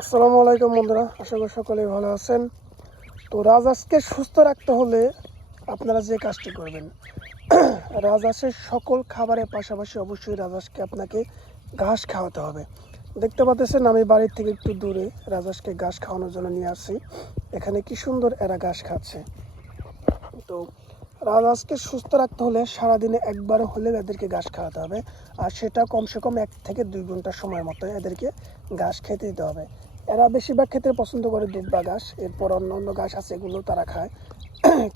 আসসালামু আলাইকুম বন্ধুরা, আশা করি সকলেই ভালো আছেন। তো রাজহাঁসকে সুস্থ রাখতে হলে আপনারা যে কাজটি করবেন, রাজহাঁসের সকল খাবারের পাশাপাশি অবশ্যই রাজহাঁসকে আপনাকে ঘাস খাওয়াতে হবে। দেখতে পাচ্ছেন আমি বাড়ির থেকে একটু দূরে রাজহাঁসকে ঘাস খাওয়ানোর জন্য নিয়ে আসছি। এখানে কি সুন্দর এরা ঘাস খাচ্ছে। তো রাজহাঁসকে সুস্থ রাখতে হলে সারাদিনে একবার হলেও এদেরকে ঘাস খাওয়াতে হবে, আর সেটা কমসে কম 1 থেকে 2 ঘন্টা সময় মতো এদেরকে ঘাস খেতে দিতে হবে। এরা বেশিরভাগ ক্ষেত্রে পছন্দ করে দুব্বা ঘাস, এরপর অন্য অন্য ঘাস আছে এগুলো তারা খায়,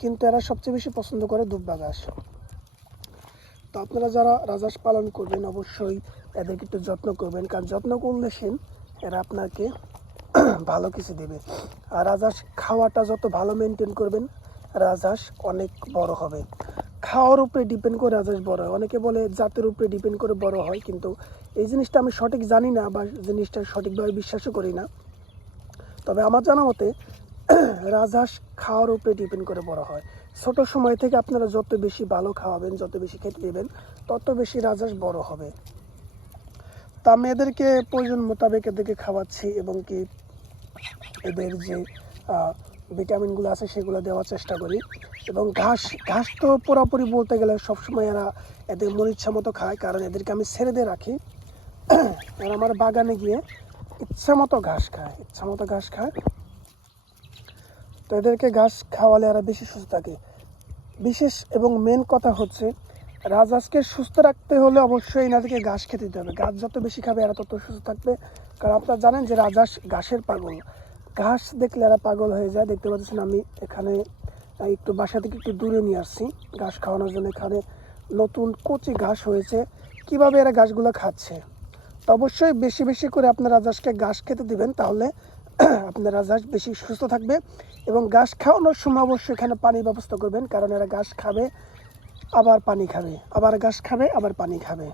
কিন্তু এরা সবচেয়ে বেশি পছন্দ করে দুব্বা ঘাস। তো আপনারা যারা রাজহাঁস পালন করবেন অবশ্যই এদেরকে একটু যত্ন করবেন, কারণ যত্ন করলে এরা আপনাকে ভালো কিছু দেবে। আর রাজহাঁস খাওয়াটা যত ভালো মেনটেন করবেন রাজহাঁস অনেক বড় হবে। খাওয়ার উপরে ডিপেন্ড করে রাজহাঁস বড় হয়। অনেকে বলে জাতের উপরে ডিপেন্ড করে বড় হয়, কিন্তু এই জিনিসটা আমি সঠিক জানি না বা জিনিসটা সঠিকভাবে বিশ্বাসও করি না। তবে আমার জানা মতে রাজহাঁস খাওয়ার উপরে ডিপেন্ড করে বড় হয়। ছোট সময় থেকে আপনারা যত বেশি ভালো খাওয়াবেন, যত বেশি খেতে দেবেন, তত বেশি রাজহাঁস বড় হবে। তা আমি এদেরকে প্রয়োজন মোতাবেক এদেরকে খাওয়াচ্ছি, এবং কি এদের যে ভিটামিনগুলো আছে সেগুলো দেওয়ার চেষ্টা করি। এবং ঘাস ঘাস তো পুরোপুরি বলতে গেলে সবসময় এরা এদের মন ইচ্ছা মতো খায়, কারণ এদেরকে আমি ছেড়ে দিয়ে রাখি। এরা আমার বাগানে গিয়ে ইচ্ছা মতো ঘাস খায়। তো এদেরকে ঘাস খাওয়ালে এরা বেশি সুস্থ থাকে। বিশেষ এবং মেন কথা হচ্ছে, রাজহাঁসকে সুস্থ রাখতে হলে অবশ্যই এনাদেরকে ঘাস খেতে দিতে হবে। ঘাস যত বেশি খাবে এরা তত সুস্থ থাকবে, কারণ আপনারা জানেন যে রাজহাঁস ঘাসের পাগল। ঘাস দেখলে এরা পাগল হয়ে যায়। দেখতে পাচ্ছেন আমি এখানে একটু বাসা থেকে একটু দূরে নিয়ে আসছি ঘাস খাওয়ানোর জন্য। এখানে নতুন কচি ঘাস হয়েছে, কিভাবে এরা ঘাসগুলো খাচ্ছে। তো অবশ্যই বেশি বেশি করে আপনার রাজহাঁসকে ঘাস খেতে দিবেন, তাহলে আপনার রাজহাঁস বেশি সুস্থ থাকবে। এবং ঘাস খাওয়ানোর সময় অবশ্যই এখানে পানির ব্যবস্থা করবেন, কারণ এরা ঘাস খাবে আবার পানি খাবে, আবার ঘাস খাবে আবার পানি খাবে।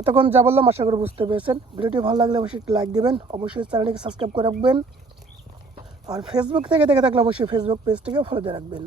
এতক্ষণ যা বললাম আশা করি বুঝতে পেরেছেন। ভিডিওটি ভালো লাগলে অবশ্যই একটু লাইক দেবেন, অবশ্যই চ্যানেলটিকে সাবস্ক্রাইব করে রাখবেন, আর ফেসবুক থেকে দেখে থাকলে অবশ্যই ফেসবুক পেজটিকে ফলো দিয়ে রাখবেন।